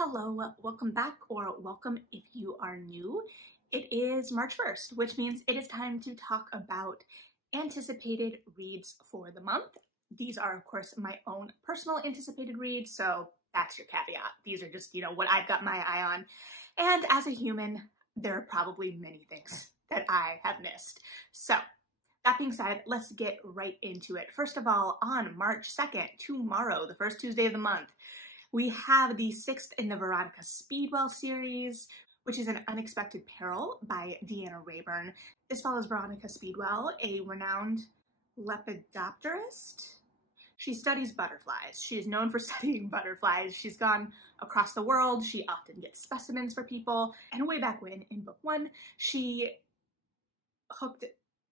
Hello, welcome back, or welcome if you are new. It is March 1st, which means it is time to talk about anticipated reads for the month. These are, of course, my own personal anticipated reads, so that's your caveat. These are just, what I've got my eye on. And as a human, there are probably many things that I have missed. So, that being said, let's get right into it. First of all, on March 2nd, tomorrow, the first Tuesday of the month, we have the 6th in the Veronica Speedwell series, which is An Unexpected Peril by Deanna Rayburn. This follows Veronica Speedwell, a renowned lepidopterist. She studies butterflies. She is known for studying butterflies. She's gone across the world. She often gets specimens for people. And way back when, in book 1, she hooked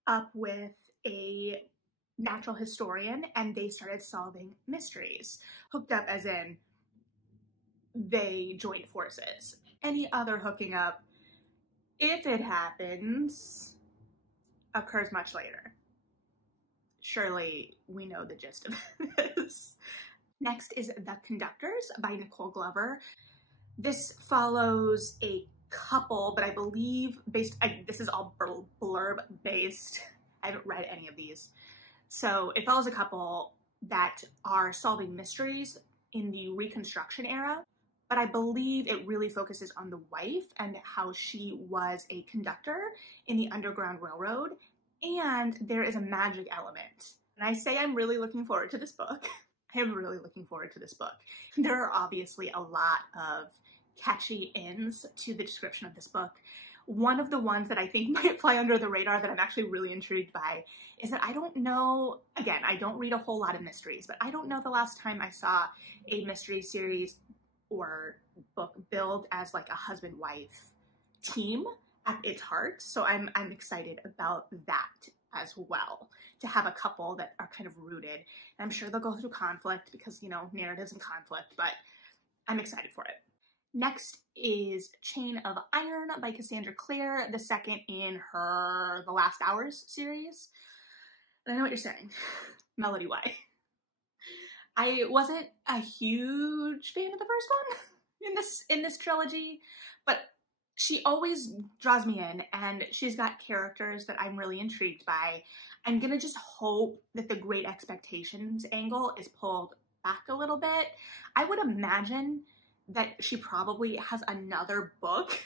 up with a natural historian and they started solving mysteries. Hooked up as in they joined forces. Any other hooking up, if it happens, occurs much later. Surely we know the gist of this. Next is The Conductors by Nicole Glover. This follows a couple, but I believe this is all blurb based. I haven't read any of these. So it follows a couple that are solving mysteries in the Reconstruction era. But I believe it really focuses on the wife and how she was a conductor in the Underground Railroad, and there is a magic element. And I say I'm really looking forward to this book. I am really looking forward to this book. There are obviously a lot of catchy ends to the description of this book. One of the ones that I think might fly under the radar that I'm actually really intrigued by is that I don't know, again, I don't read a whole lot of mysteries, but I don't know the last time I saw a mystery series or book billed as like a husband-wife team at its heart. So I'm excited about that as well, to have a couple that are kind of rooted. And I'm sure they'll go through conflict because, narratives and conflict, but I'm excited for it. Next is Chain of Iron by Cassandra Clare, the second in her The Last Hours series. And I know what you're saying. Melody, why? I wasn't a huge fan of the first one in this trilogy, but she always draws me in, and she's got characters that I'm really intrigued by. I'm gonna just hope that the Great Expectations angle is pulled back a little bit. I would imagine that she probably has another book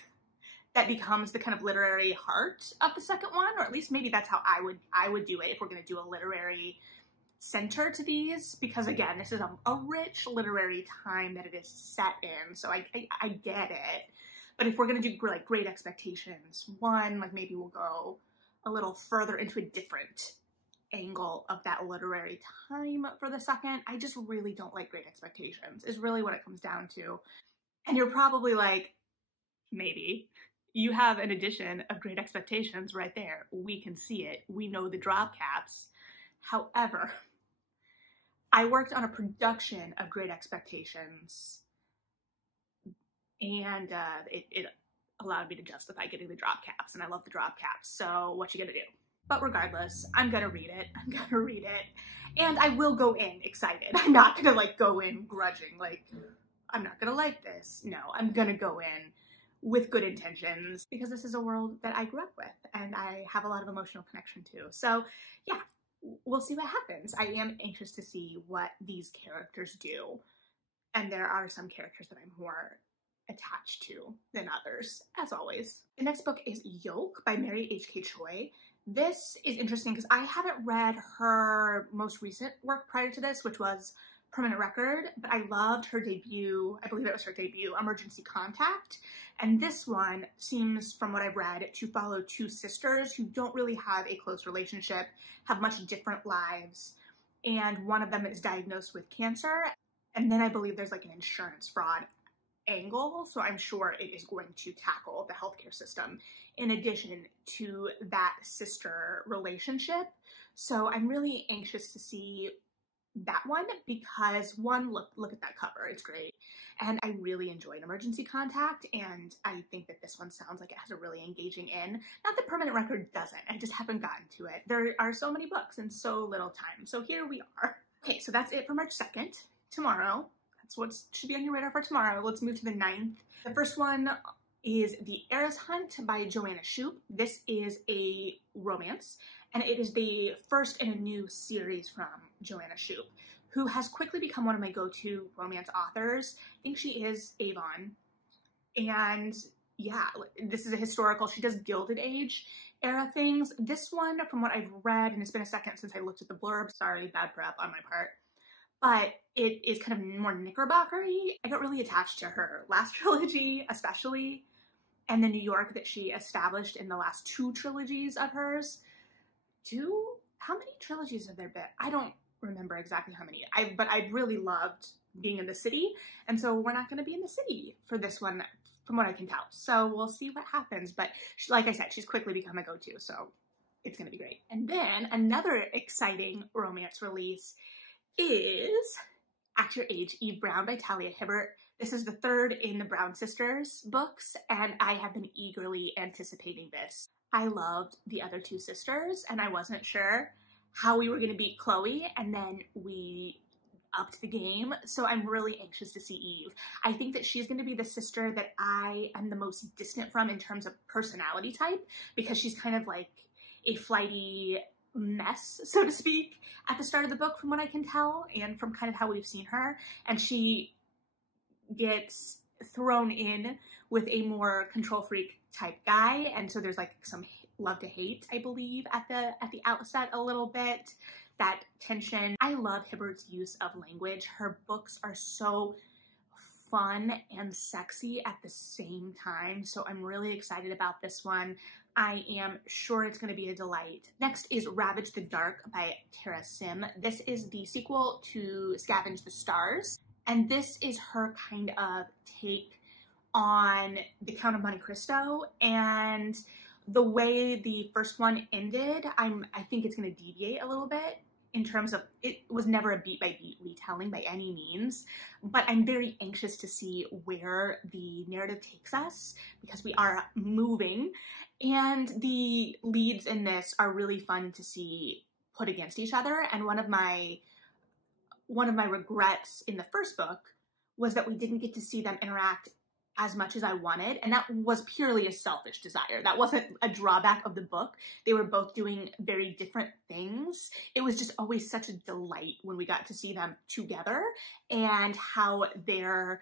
that becomes the kind of literary heart of the second one, or at least maybe that's how I would do it if we're gonna do a literary center to these, because again, this is a rich literary time that it is set in, so I get it. But if we're gonna do like Great Expectations 1, like maybe we'll go a little further into a different angle of that literary time for the second. I just really don't like Great Expectations, is really what it comes down to. And you're probably like, maybe. You have an edition of Great Expectations right there. We can see it. We know the drop caps. However, I worked on a production of Great Expectations, and it allowed me to justify getting the drop caps, and I love the drop caps, so what you gonna do? But regardless, I'm gonna read it, and I will go in excited. I'm not gonna like go in grudging, like, I'm not gonna like this. No, I'm gonna go in with good intentions, because this is a world that I grew up with, and I have a lot of emotional connection to. So yeah, we'll see what happens. I am anxious to see what these characters do. And there are some characters that I'm more attached to than others, as always. The next book is Yoke by Mary H.K. Choi. This is interesting because I haven't read her most recent work prior to this, which was Permanent Record, but I loved her debut, I believe it was her debut, Emergency Contact. And this one seems, from what I've read, to follow two sisters who don't really have a close relationship, have much different lives, and one of them is diagnosed with cancer. And then I believe there's like an insurance fraud angle, so I'm sure it is going to tackle the healthcare system in addition to that sister relationship. So I'm really anxious to see that one, because one, look at that cover, it's great, and I really enjoyed Emergency Contact, and I think that this one sounds like it has a really engaging end. Not that Permanent Record doesn't, I just haven't gotten to it. There are so many books and so little time, so here we are. Okay, so that's it for March 2nd. Tomorrow, that's what should be on your radar for tomorrow. Let's move to the 9th. The first one is The Heiress Hunt by Joanna Shoup. This is a romance, and it is the first in a new series from Joanna Shoup, who has quickly become one of my go-to romance authors. I think she is Avon. And yeah, this is a historical, she does Gilded Age era things. This one, from what I've read, and it's been a second since I looked at the blurb, sorry, bad prep on my part, but it is kind of more Knickerbockery. I got really attached to her last trilogy, especially, and the New York that she established in the last 2 trilogies of hers. How many trilogies have there been? I don't remember exactly how many, but I really loved being in the city, and so we're not going to be in the city for this one, from what I can tell. So we'll see what happens, but like I said, she's quickly become a go-to, so it's going to be great. And then another exciting romance release is Act Your Age, Eve Brown by Talia Hibbert. This is the 3rd in the Brown Sisters books, and I have been eagerly anticipating this. I loved the other 2 sisters, and I wasn't sure how we were going to beat Chloe, and then we upped the game, so I'm really anxious to see Eve. I think that she's going to be the sister that I am the most distant from in terms of personality type, because she's kind of like a flighty mess, so to speak, at the start of the book, from what I can tell, and from kind of how we've seen her, and she gets thrown in with a more control freak type guy, and so there's like some love to hate, I believe, at the outset a little bit, that tension. I love Hibbert's use of language. Her books are so fun and sexy at the same time, so I'm really excited about this one. I am sure it's going to be a delight. Next is Ravage the Dark by Tara Sim. This is the sequel to Scavenge the Stars, and this is her kind of take on the Count of Monte Cristo, and the way the first one ended, I think it's going to deviate a little bit in terms of, it was never a beat-by-beat retelling by any means, but I'm very anxious to see where the narrative takes us, because we are moving, and the leads in this are really fun to see put against each other. And one of my regrets in the first book was that we didn't get to see them interact as much as I wanted, and that was purely a selfish desire. That wasn't a drawback of the book. They were both doing very different things. It was just always such a delight when we got to see them together, and how their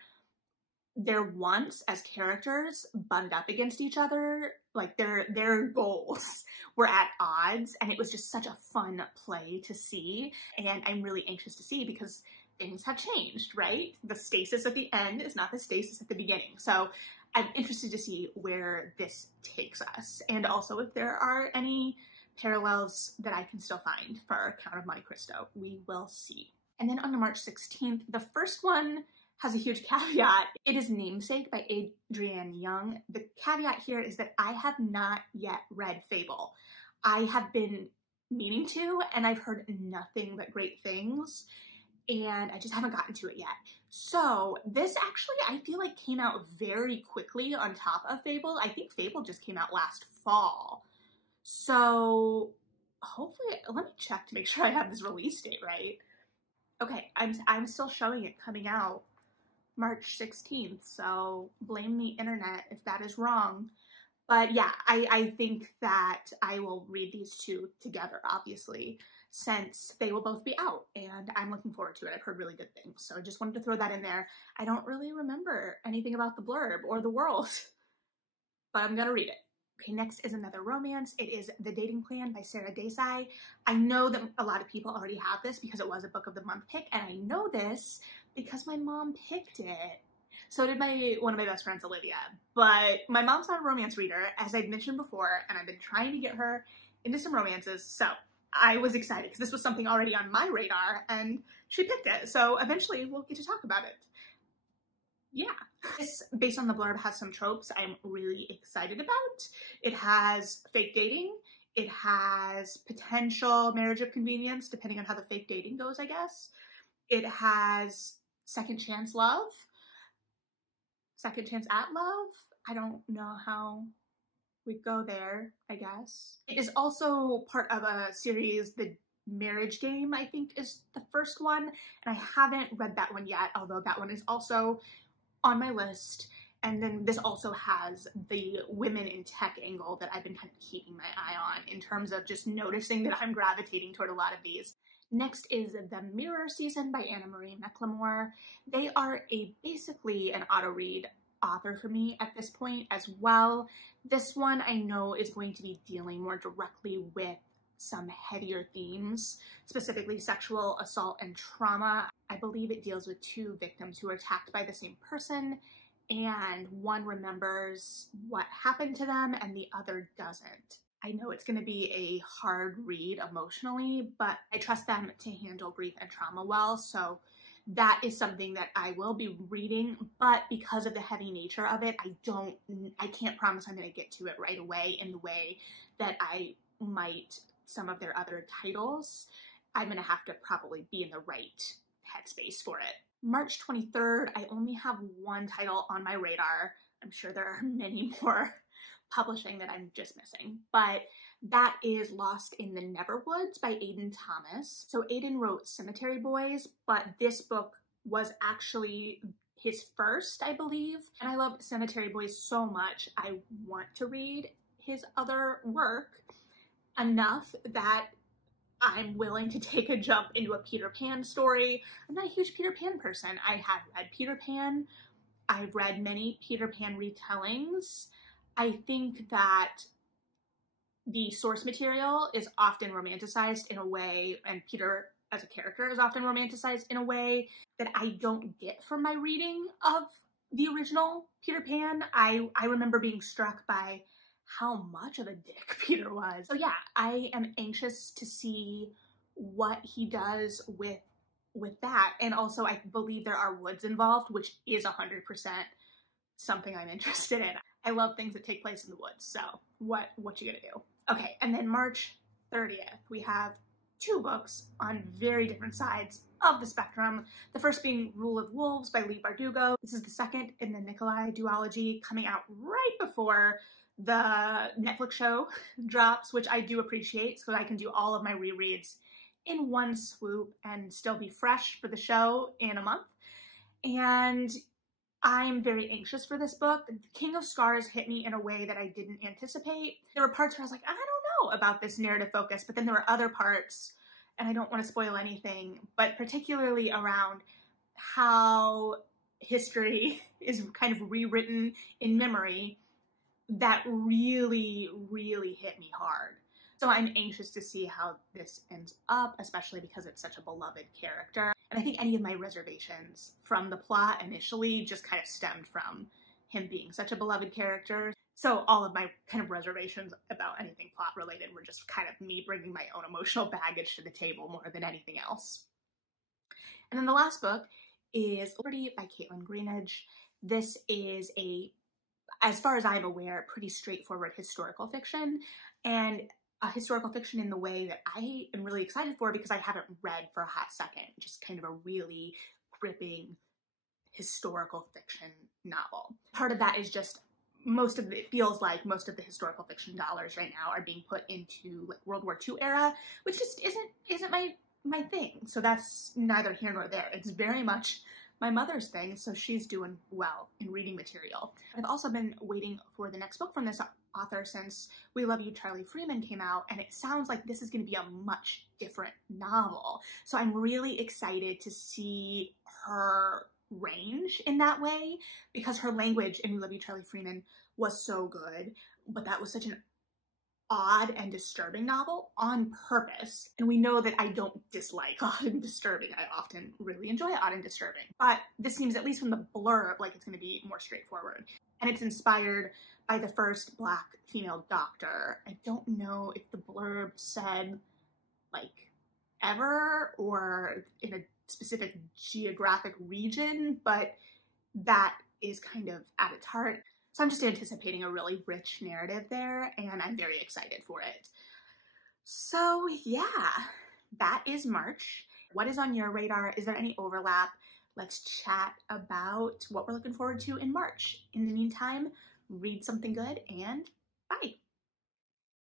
wants as characters butted up against each other. Like their goals were at odds, and it was just such a fun play to see, and I'm really anxious to see, because things have changed, right? The stasis at the end is not the stasis at the beginning. So I'm interested to see where this takes us, and also if there are any parallels that I can still find for Count of Monte Cristo. We will see. And then on to March 16th, the first one has a huge caveat. It is Namesake by Adrienne Young. The caveat here is that I have not yet read Fable. I have been meaning to, and I've heard nothing but great things, and I just haven't gotten to it yet. So this actually, I feel like, came out very quickly on top of Fable. I think Fable just came out last fall. So hopefully, let me check to make sure I have this release date right. Okay, I'm still showing it coming out March 16th, so blame the internet if that is wrong. But yeah, I think that I will read these 2 together, obviously, since they will both be out, and I'm looking forward to it. I've heard really good things, so I just wanted to throw that in there. I don't really remember anything about the blurb or the world, but I'm gonna read it. Okay, next is another romance. It is The Dating Plan by Sarah Desai. I know that a lot of people already have this because it was a book of the month pick, and I know this because my mom picked it. So did one of my best friends, Olivia. But my mom's not a romance reader, as I've mentioned before, and I've been trying to get her into some romances, so I was excited because this was something already on my radar, and she picked it. So eventually we'll get to talk about it. Yeah. This, based on the blurb, has some tropes I'm really excited about. It has fake dating. It has potential marriage of convenience, depending on how the fake dating goes, I guess. It has second chance love. Second chance at love. I don't know how we go there, I guess. It is also part of a series, the Marriage Game, I think, is the first one, and I haven't read that one yet, although that one is also on my list. And then this also has the women in tech angle that I've been kind of keeping my eye on in terms of just noticing that I'm gravitating toward a lot of these. Next is The Mirror Season by Anna Marie McLemore. They are basically an auto-read author for me at this point as well. This one I know is going to be dealing more directly with some heavier themes, specifically sexual assault and trauma. I believe it deals with two victims who were attacked by the same person, and one remembers what happened to them and the other doesn't. I know it's going to be a hard read emotionally, but I trust them to handle grief and trauma well, so that is something that I will be reading, but because of the heavy nature of it, I can't promise I'm going to get to it right away in the way that I might some of their other titles. I'm going to have to probably be in the right headspace for it. March 23rd, I only have one title on my radar. I'm sure there are many more publishing that I'm just missing, but that is Lost in the Neverwoods by Aidan Thomas. So Aidan wrote Cemetery Boys, but this book was actually his first, I believe. And I love Cemetery Boys so much, I want to read his other work enough that I'm willing to take a jump into a Peter Pan story. I'm not a huge Peter Pan person. I have read Peter Pan. I've read many Peter Pan retellings. I think that the source material is often romanticized in a way, and Peter as a character is often romanticized in a way that I don't get from my reading of the original Peter Pan. I remember being struck by how much of a dick Peter was. So yeah, I am anxious to see what he does with that. And also I believe there are woods involved, which is 100% something I'm interested in. I love things that take place in the woods, so what you gonna do? Okay, and then March 30th, we have two books on very different sides of the spectrum. The first being Rule of Wolves by Leigh Bardugo. This is the second in the Nikolai duology, coming out right before the Netflix show drops, which I do appreciate, so I can do all of my rereads in one swoop and still be fresh for the show in a month. And I'm very anxious for this book. King of Scars hit me in a way that I didn't anticipate. There were parts where I was like, I don't know about this narrative focus, but then there were other parts, and I don't want to spoil anything, but particularly around how history is kind of rewritten in memory, that really, really hit me hard. So I'm anxious to see how this ends up, especially because it's such a beloved character. And I think any of my reservations from the plot initially just kind of stemmed from him being such a beloved character. So all of my kind of reservations about anything plot related were just kind of me bringing my own emotional baggage to the table more than anything else. And then the last book is Liberty by Caitlin Greenidge. This is as far as I'm aware, pretty straightforward historical fiction, and a historical fiction in the way that I am really excited for because I haven't read for a hot second. Just kind of a really gripping historical fiction novel. Part of that is just it feels like most of the historical fiction dollars right now are being put into like World War II era, which just isn't my thing. So that's neither here nor there. It's very much my mother's thing, so she's doing well in reading material. I've also been waiting for the next book from this author since We Love You, Charlie Freeman came out, and it sounds like this is going to be a much different novel. So I'm really excited to see her range in that way, because her language in We Love You, Charlie Freeman was so good, but that was such an odd and disturbing novel on purpose. And we know that I don't dislike odd and disturbing. I often really enjoy odd and disturbing. But this seems, at least from the blurb, like it's going to be more straightforward. And it's inspired by the first Black female doctor. I don't know if the blurb said, like, ever or in a specific geographic region, but that is kind of at its heart. So I'm just anticipating a really rich narrative there, and I'm very excited for it. So yeah, that is March. What is on your radar? Is there any overlap? Let's chat about what we're looking forward to in March. In the meantime, read something good and bye.